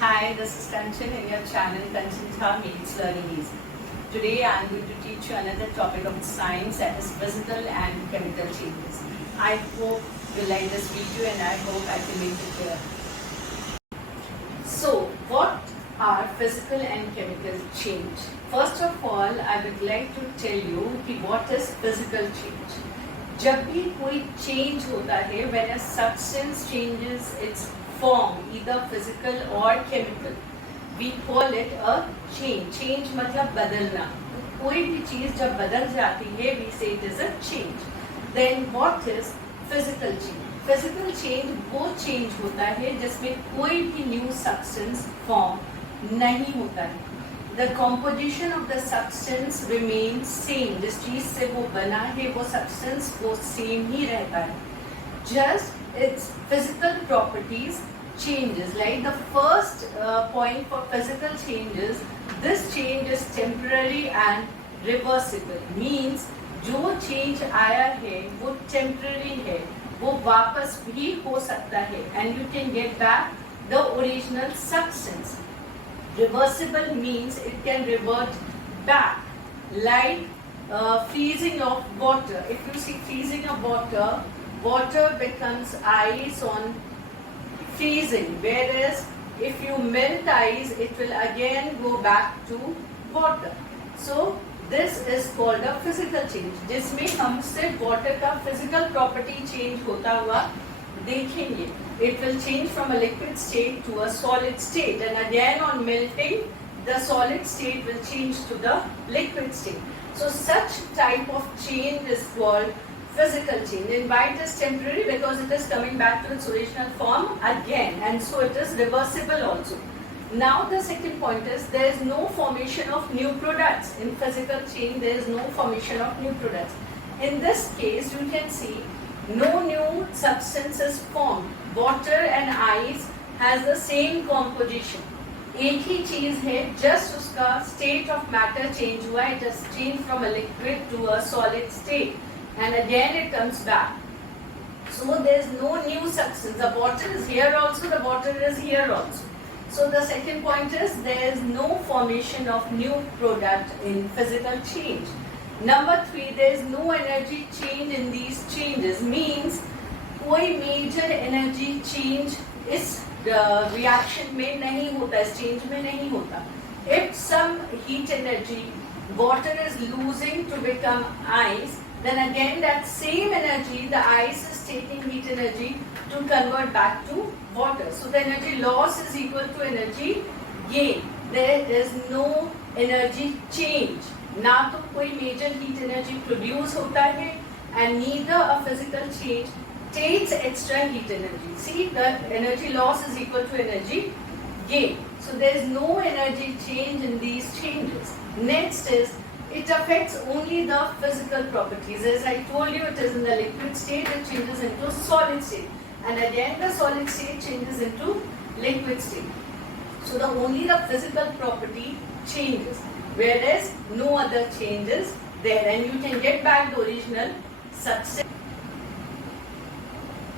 Hi, this is Kanchan in your channel Kanchan Jha Meets Learning Easy. Today I am going to teach you another topic of science, that is physical and chemical changes. I hope you like this video and I hope I can make it clear. So, what are physical and chemical change? First of all, I would like to tell you what is physical change. जब भी कोई change होता है, when a substance changes its form, either physical or chemical, we call it a change. Change मतलब बदलना. कोई भी चीज जब बदल जाती है, we say it is a change. Then what is physical change? Physical change वो change होता है जिसमें कोई भी new substance form नहीं होता है. The composition of the substance remains same. जिस चीज से वो बना है वो substance वो same ही रहता है. Just its physical properties changes. Like the first point for physical changes, this change is temporary and reversible. Means जो change आया है वो temporary है, वो वापस भी हो सकता है, and you can get back the original substance. Reversible means it can revert back, like freezing of water. If you see freezing of water, water becomes ice on freezing, whereas if you melt ice, it will again go back to water. So this is called a physical change, जिसमें हम सिर्फ water का physical property change होता हुआ देखेंगे. It will change from a liquid state to a solid state, and again on melting, the solid state will change to the liquid state. So such type of change is called physical change. And why it is temporary? Because it is coming back to its original form again, and so it is reversible also. Now the second point is there is no formation of new products. In physical change, there is no formation of new products. In this case, you can see no new substance is formed. Water and ice has the same composition. एक ही चीज है, just उसका state of matter change हुआ है, just change from a liquid to a solid state, and again it comes back. So there is no new substance. The water is here also, the water is here also. So the second point is there is no formation of new product in physical change. Number 3, there is no energy change in these changes. Means कोई major energy change इस reaction में नहीं होता, इस change में नहीं होता. If some heat energy water is losing to become ice, then again that same energy, the ice is taking heat energy to convert back to water. So the energy loss is equal to energy gain. There is no energy change. ना तो कोई major heat energy produce होता है, and neither a physical change takes extra heat energy. See, the energy loss is equal to energy gain. So there is no energy change in these changes. Next is it affects only the physical properties. As I told you, it is in the liquid state, it changes into solid state, and again the solid state changes into liquid state. So only the physical property changes, whereas no other changes there, and you can get back the original substance.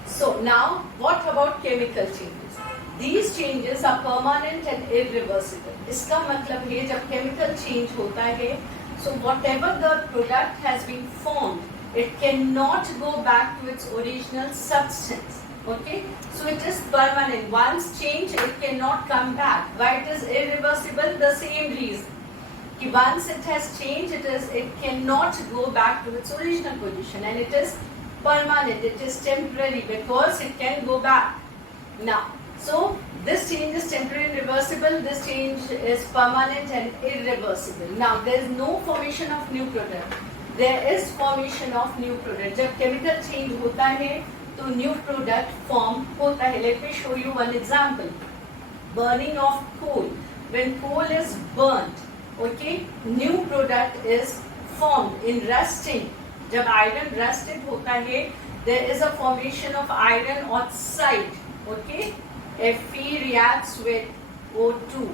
So now what about chemical changes? These changes are permanent and irreversible. इसका मतलब है जब chemical change होता है, so whatever the product has been formed, it cannot go back to its original substance. Okay, so it is permanent. Once changed, it cannot come back. Why it is irreversible? The same reason. कि once it has changed, it cannot go back to its original position, and it is permanent. It is temporary because it can go back. Now, so this change is temporary and reversible. This change is permanent and irreversible. Now, there is no formation of new product. There is formation of new product. जब chemical change होता है, तो new product form होता है. Let me show you one example. Burning of coal. When coal is burnt, okay, new product is formed. In rusting, जब iron rusted होता है, there is a formation of iron oxide. Okay, Fe reacts with O2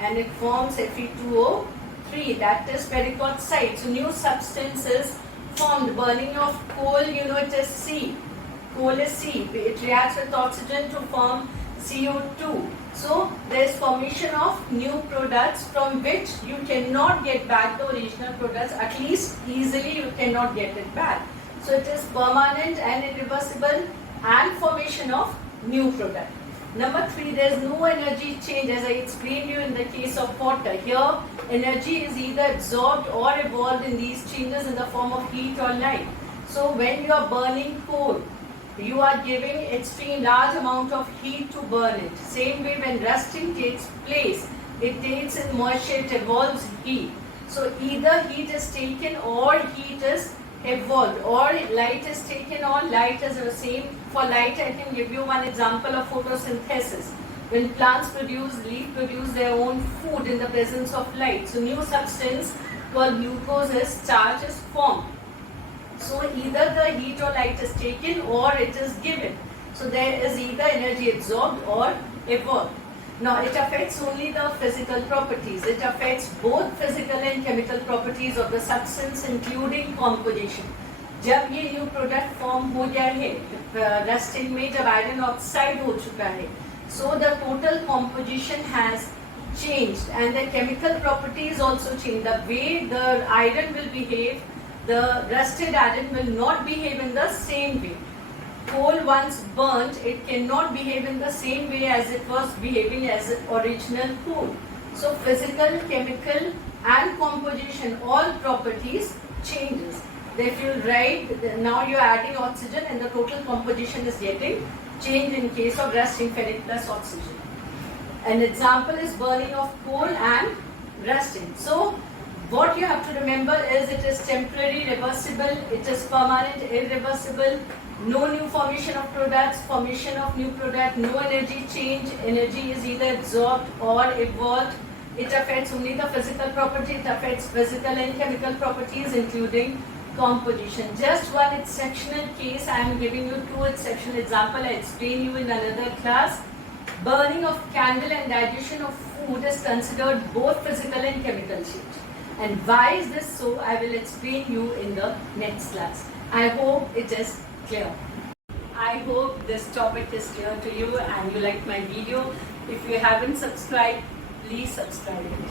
and it forms Fe2O3. That is ferric oxide. So new substance is formed. Burning of coal, it is C. Coal is C. It reacts with oxygen to form CO2. So there is formation of new products from which you cannot get back the original products. At least easily you cannot get it back. So it is permanent and irreversible, and formation of new product. Number 3, there is no energy change, as I explained you in the case of water. Here, energy is either absorbed or evolved in these changes in the form of heat or light. So when you are burning coal, you are giving extreme large amount of heat to burn it. Same way when rusting takes place, it takes in moisture, it evolves heat. So either heat is taken or heat is evolved, or light is taken or light is the same. For light, I can give you one example of photosynthesis. When plants leaf produce their own food in the presence of light. So new substance called glucose is starch is formed. So either the heat or light is taken or it is given. So there is either energy absorbed or evolved. Now it affects only the physical properties. It affects both physical and chemical properties of the substance, including composition. जब ये new product form हो गया है, rusting में जब iron oxide हो चुका है, so the total composition has changed and the chemical properties also change. The way the iron will behave, the rusted iron will not behave in the same way. Coal once burnt, it cannot behave in the same way as it was behaving as original coal. So physical, chemical and composition, all properties changes. If you write, now you are adding oxygen and the total composition is getting changed in case of rusting, ferric plus oxygen. An example is burning of coal and rusting. So what you have to remember is it is temporary, reversible, it is permanent, irreversible, no new formation of products, formation of new product, no energy change, energy is either absorbed or evolved. It affects only the physical property, it affects physical and chemical properties including composition. Just one exceptional case, I am giving you 2 exceptional example. I explain you in another class. Burning of candle and digestion of food is considered both physical and chemical change. And why is this so? I will explain you in the next class. I hope it is clear. I hope this topic is clear to you and you like my video. If you haven't subscribed, please subscribe.